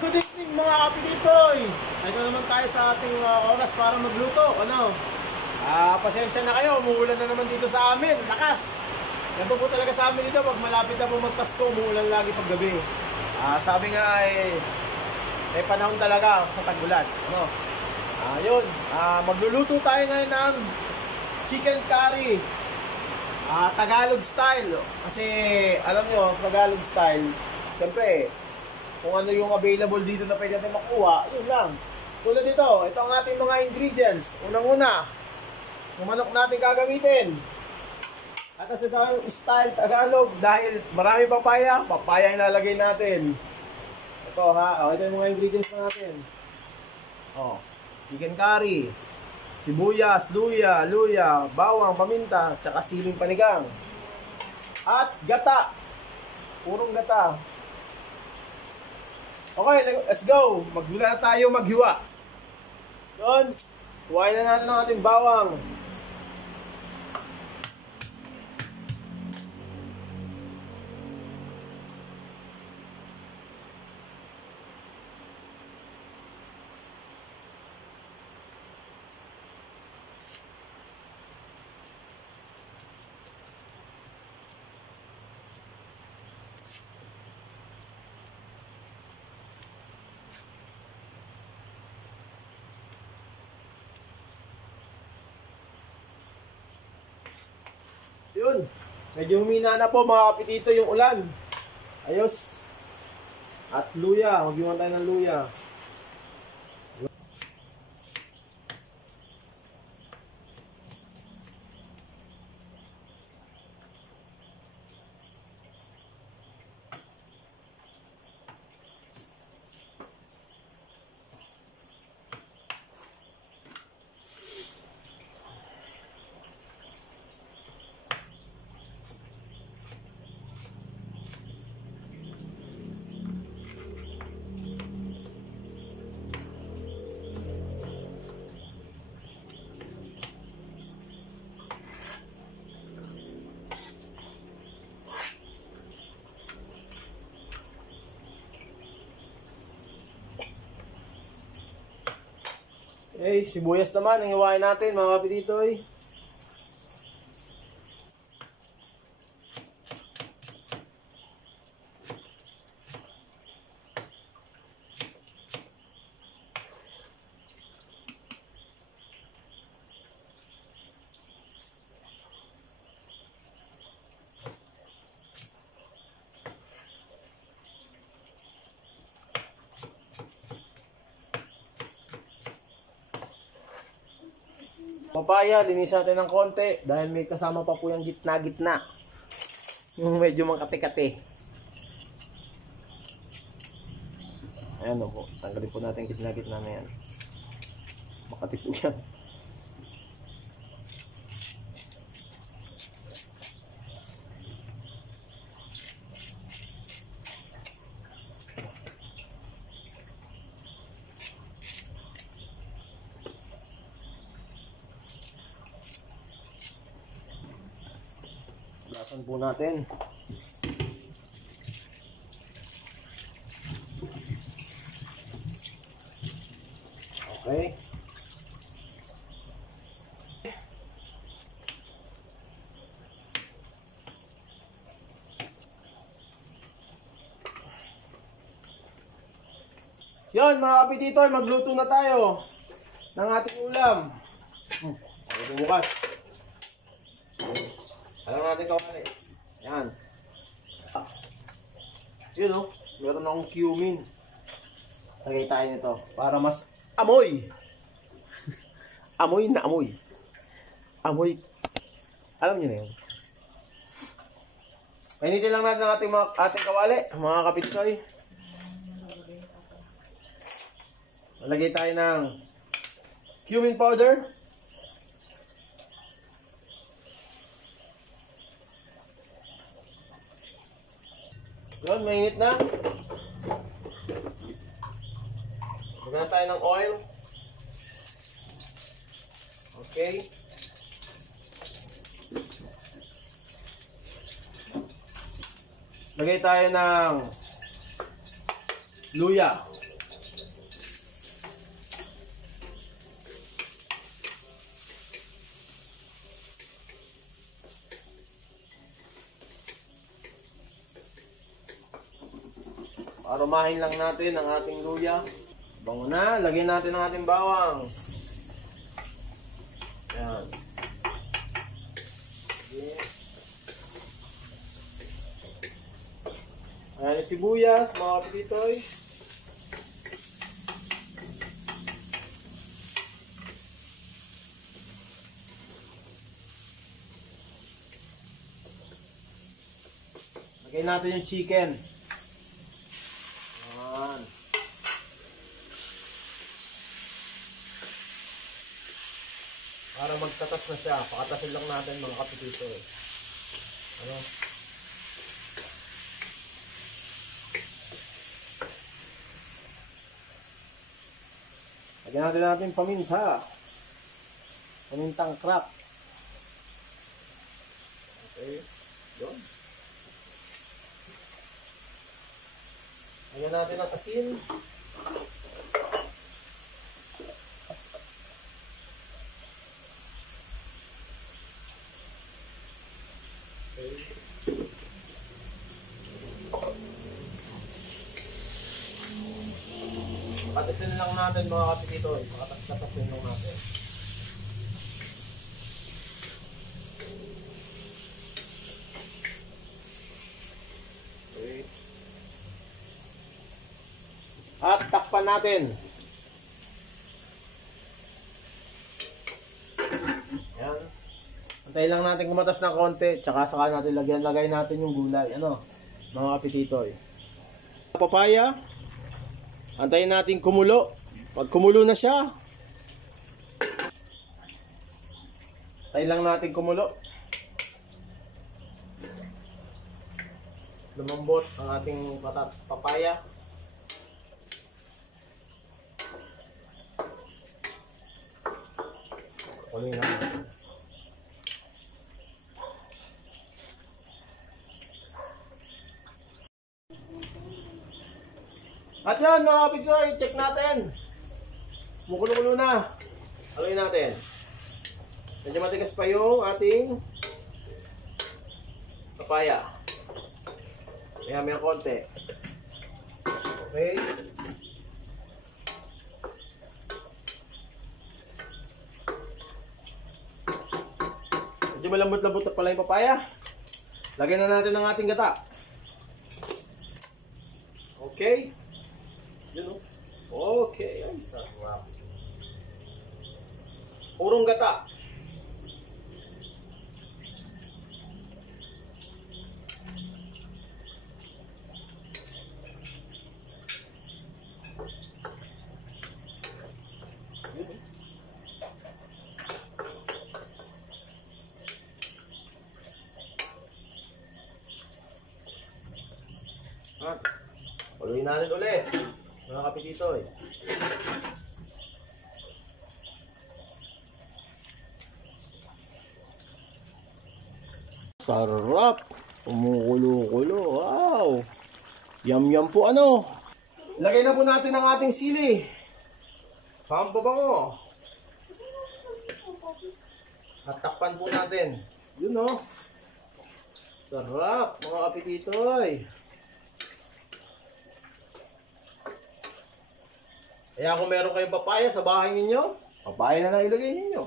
good evening mga kapititoy. Ito naman tayo sa ating oras para magluto. Pasensya na kayo, umuulan na naman dito sa amin. Lakas. Ganito po talaga sa amin dito, pag malapit na po magpasko, umuulan lagi paggabi. Sabi nga may panahon talaga sa tag-ulan. Magluluto tayo ngayon ng chicken curry. Tagalog style. Kasi alam nyo, sa Tagalog style, siyempre, kung ano yung available dito na pwede natin makuha, yun lang. Tulad dito, ito ang ating mga ingredients. Unang-una, yung manok natin gagamitin. At sa style Tagalog, dahil marami papaya ilalagay natin. Ito ito yung mga ingredients natin. Chicken curry, sibuyas, luya, bawang, paminta, tsaka siling panigang. At gata. Purong gata. Okay, let's go. Magmula na tayo maghiwa. Doon, huwain na natin ang ating bawang. Yun, medyo humina na po mga kapitito yung ulan. Ayos. At luya, mag-iwan tayo ng luya. Sibuyas naman ang hiwain natin mga kapititoy. Papaya, linisan natin ng konti dahil may kasama pa po yung gitna-gitna. Yung medyo makati-kati. Ayan po, tanggalin po natin gitna-gitna na yan. Makati po yan. Lasan po natin. Okay. Yon mga kapititoy, magluto na tayo ng ating ulam. Ito bukas. Alam natin kawali. Yan. Yun meron akong cumin. Lagay tayo nito para mas amoy. Amoy na amoy. Amoy. Alam niyo na yun. Painitin lang natin ang ating kawali, mga kapitsoy. Lagay tayo ng cumin powder. Yun, mainit na. Lagyan tayo ng oil. Okay. Lagay tayo ng luya. Aromahin lang natin ang ating luya. Bango na, lagyan natin ang ating bawang. Yan. Okay. Ayan yung sibuyas, mga kapititoy. Lagyan natin yung chicken. Ayan. Para magtatas na siya. Pakatasin lang natin mga kapititoy. Ano? Lagyan natin paminta. Pamintang crack. Okay. Yun. Lagyan natin ang asin. Okay. Patisin lang natin mga kapititoy. Pakatas-katasin lang natin. Okay. At takpan natin. Yan. Antayin lang natin kumatas ng konti. Tsaka saka natin lagay natin yung gulay. Ano? Mga kapititoy. Papaya. Antayin natin kumulo. Pag kumulo na siya, antayin lang natin kumulo. Lumambot ang ating papaya. Kunin lang natin. At yan mga kapititoy, check natin. Kumukulo-kulo na. Haluin natin. Medyo matigas pa yung ating papaya. May konti. Okay. Medyo malambot-lambot na pala yung papaya. Lagyan na natin ang ating gata. Okay. Yun o. Okay. Ay, sarap. Purong gata. At paluin natin ulit mga kapititoy. Sarap, kumukulo-kulo. Wow, yum po. Ano, lagay na po natin ang ating sili. Pampabango. At takpan po natin. Yun o. Sarap mga kapititoy. Kaya kung meron kayong papaya sa bahay ninyo, papaya na lang ilagay ninyo.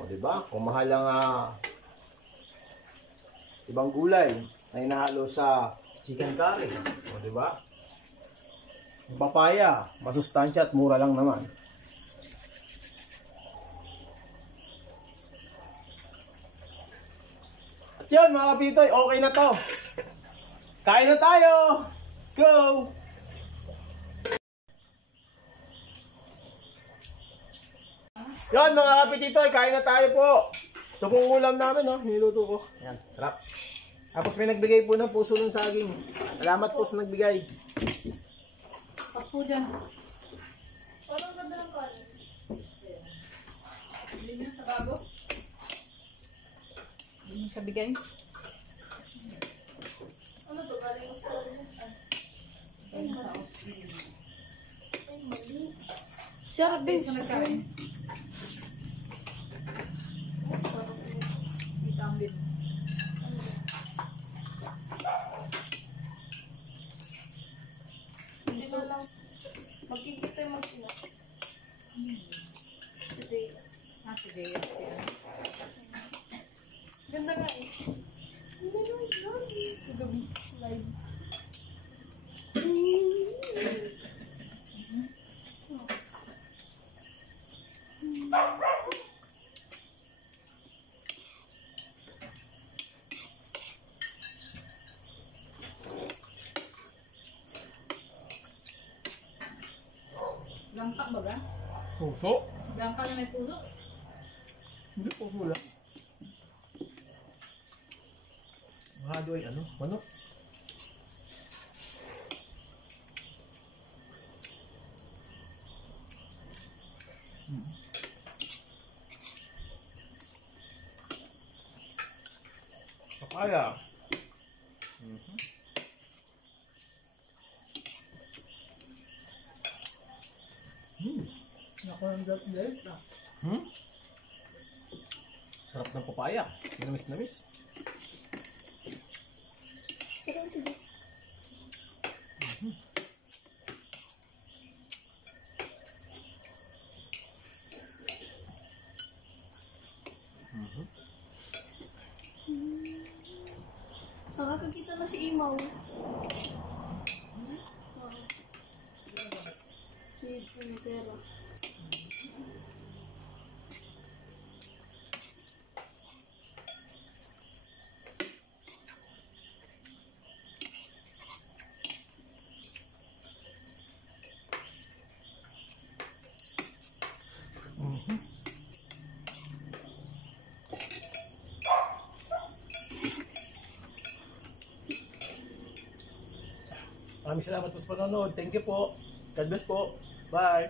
O diba? Kung mahal ang ibang gulay na inahalo sa chicken curry. O diba? Papaya, masustansya at mura lang naman. At yun mga kapitoy, okay na to. Kain na tayo! Let's go! Yan mga kapititoy, kain na tayo po. Ito pong ulam namin, no? Niluto ko. Yan, sarap. Tapos may nagbigay po ng puso ng saging. Salamat po sa nagbigay. Pas po dyan. Parang ganda ng kanin. Hindi nyo sa bago? Hindi nyo sa bigay? Ano to? Galing Australia? Galing sa Australia. Ay, mali. Sarap din sa nagkain. Itambit. sa'yo mag-ina. Si Dale. Si Dea, si ano. Ganda nga eh. Ganda nga eh. Kagabi. Live. Lampak ba ba? Puso? Lampak na may puso? Hindi, puso lang. Mahado ay ano? Manok? Papaya. Naku, ang dahil pa. Sarap ng papaya. Namis-namis. Pero ito guys. Nakakakita na si Imaw. Si Pinitera. Maraming salamat po sa panonood. Thank you po. God bless po. Bye.